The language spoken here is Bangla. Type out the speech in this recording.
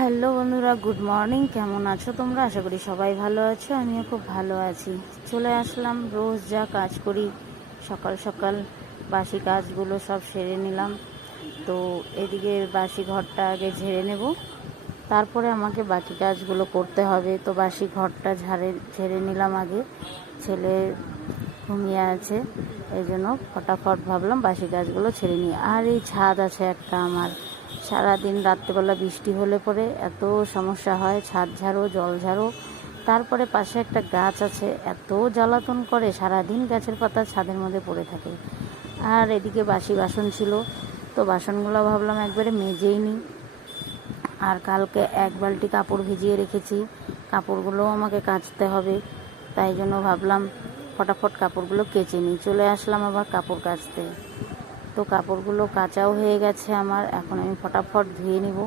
হ্যালো বন্ধুরা, গুড মর্নিং। কেমন আছো তোমরা? আশা করি সবাই ভালো আছো। আমিও খুব ভালো আছি। চলে আসলাম, রোজ যা কাজ করি সকাল সকাল বাসি কাজগুলো সব সেরে নিলাম। তো এদিকে বাসি ঘরটা আগে ঝেড়ে নেব, তারপরে আমাকে বাকি কাজগুলো করতে হবে। তো বাসি ঘরটা ঝেড়ে নিলাম আগে। ছেলে ঘুমিয়ে আছে, এই জন্য ফটাফট ভাবলাম বাসি কাজগুলো ছেড়ে নিই। আর এই ছাদ আছে একটা আমার, সারাদিন রাত্রেবেলা বৃষ্টি হলে পরে এত সমস্যা হয়, ছাদ ঝাড়ো, জল ঝাড়ো। তারপরে পাশে একটা গাছ আছে, এত জ্বালাতন করে, সারাদিন গাছের পাতা ছাদের মধ্যে পড়ে থাকে। আর এদিকে বাসি বাসন ছিল, তো বাসনগুলো ভাবলাম একবারে মেজেই নিই। আর কালকে এক বালতি কাপড় ভিজিয়ে রেখেছি, কাপড়গুলোও আমাকে কাচতে হবে। তাই জন্য ভাবলাম ফটাফট কাপড়গুলো কেচে নিই। চলে আসলাম আবার কাপড় কাচতে। তো কাপড়গুলো কাচাও হয়ে গেছে আমার, এখন আমি ফটাফট ধুয়ে নিব।